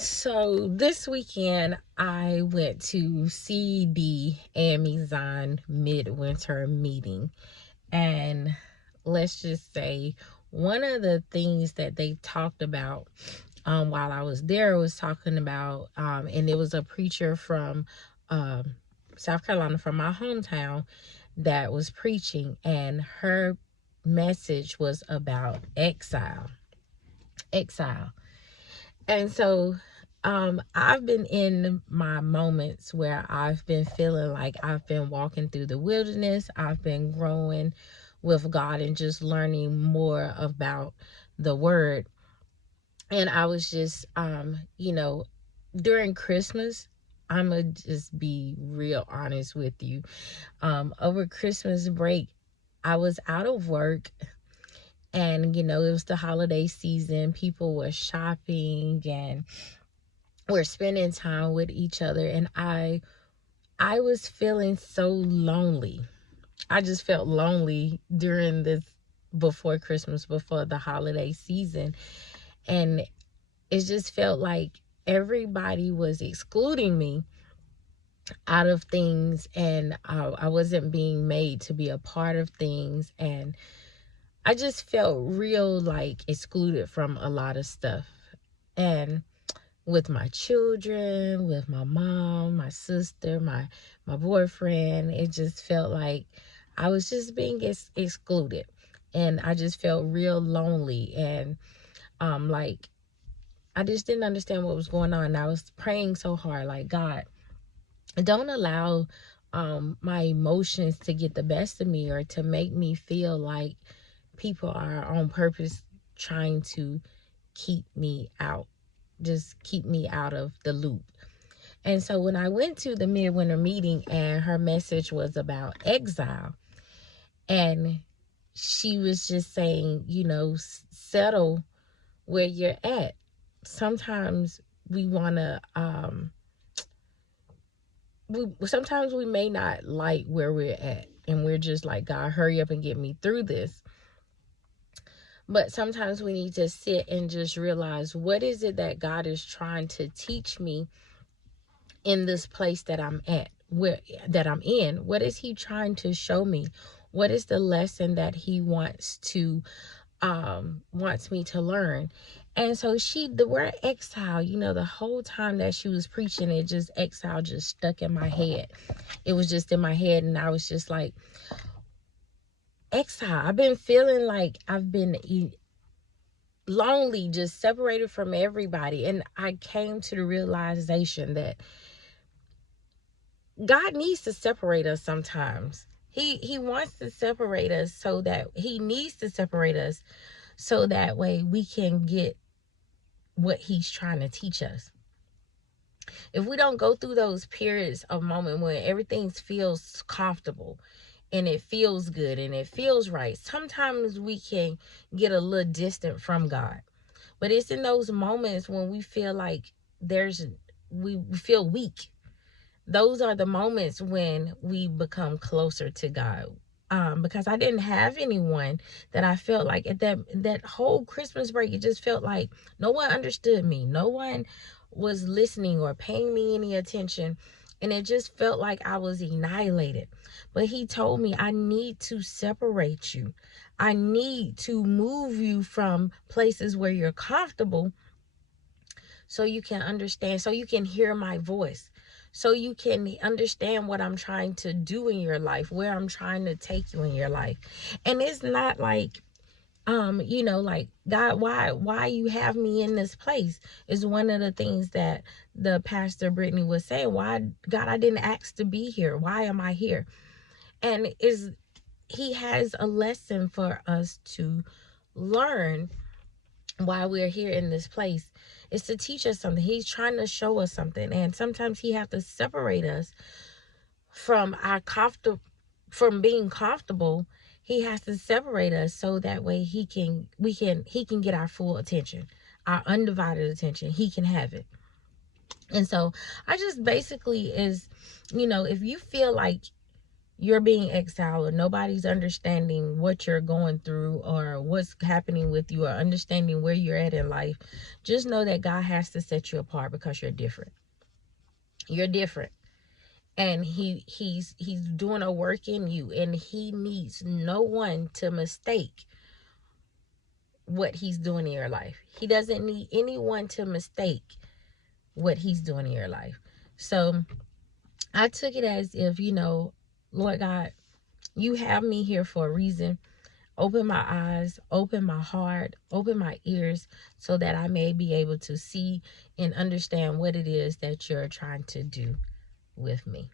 So this weekend I went to see the Amazon midwinter meeting, and let's just say one of the things that they talked about while I was there was talking about and it was a preacher from um, South Carolina, from my hometown, that was preaching, and her message was about exile. And so I've been in my moments where I've been feeling like I've been walking through the wilderness. I've been growing with God and just learning more about the word. And I was just, during Christmas, I'm going to just be real honest with you. Over Christmas break, I was out of work, and, it was the holiday season. People were shopping and we're spending time with each other, and I was feeling so lonely. I just felt lonely during this, before Christmas, before the holiday season, and it just felt like everybody was excluding me out of things, and I wasn't being made to be a part of things, and I just felt real like excluded from a lot of stuff. And with my children, with my mom, my sister, my boyfriend, it just felt like I was just being excluded, and I just felt real lonely, and like I just didn't understand what was going on. I was praying so hard, like, God, don't allow my emotions to get the best of me, or to make me feel like people are on purpose trying to keep me out, just keep me out of the loop. And so when I went to the midwinter meeting, and her message was about exile, and she was just saying, settle where you're at. Sometimes we want to, sometimes we may not like where we're at, and we're just like, God, hurry up and get me through this. But sometimes we need to sit and just realize, what is it that God is trying to teach me in this place that I'm at, where that I'm in? What is he trying to show me? What is the lesson that he wants me to learn? And so the word exile, the whole time that she was preaching, it just, exile just stuck in my head. It was just in my head, and I was just like, exile. I've been feeling like I've been lonely, just separated from everybody. And I came to the realization that God needs to separate us sometimes. He wants to separate us, so that he needs to separate us, so that way we can get what he's trying to teach us. If we don't go through those periods of moment when everything feels comfortable, and it feels good, and it feels right, sometimes we can get a little distant from God. But it's in those moments when we feel like we feel weak. Those are the moments when we become closer to God. Because I didn't have anyone that I felt like at that whole Christmas break, it just felt like no one understood me. No one was listening or paying me any attention. And it just felt like I was annihilated. But he told me, I need to separate you. I need to move you from places where you're comfortable, so you can understand, so you can hear my voice, so you can understand what I'm trying to do in your life, where I'm trying to take you in your life. And it's not like, like, God, why you have me in this place, is one of the things that the pastor Brittany was saying. Why, God, I didn't ask to be here. Why am I here? And he has a lesson for us to learn while we're here in this place. Is to teach us something. He's trying to show us something, and sometimes he has to separate us from from being comfortable. He has to separate us, so that way he can get our full attention, our undivided attention. He can have it. And so I just basically is, if you feel like you're being exiled or nobody's understanding what you're going through or what's happening with you or understanding where you're at in life, just know that God has to set you apart because you're different. You're different. And he's doing a work in you, and he needs no one to mistake what he's doing in your life. He doesn't need anyone to mistake what he's doing in your life. So I took it as if, Lord God, you have me here for a reason. Open my eyes, open my heart, open my ears so that I may be able to see and understand what it is that you're trying to do with me.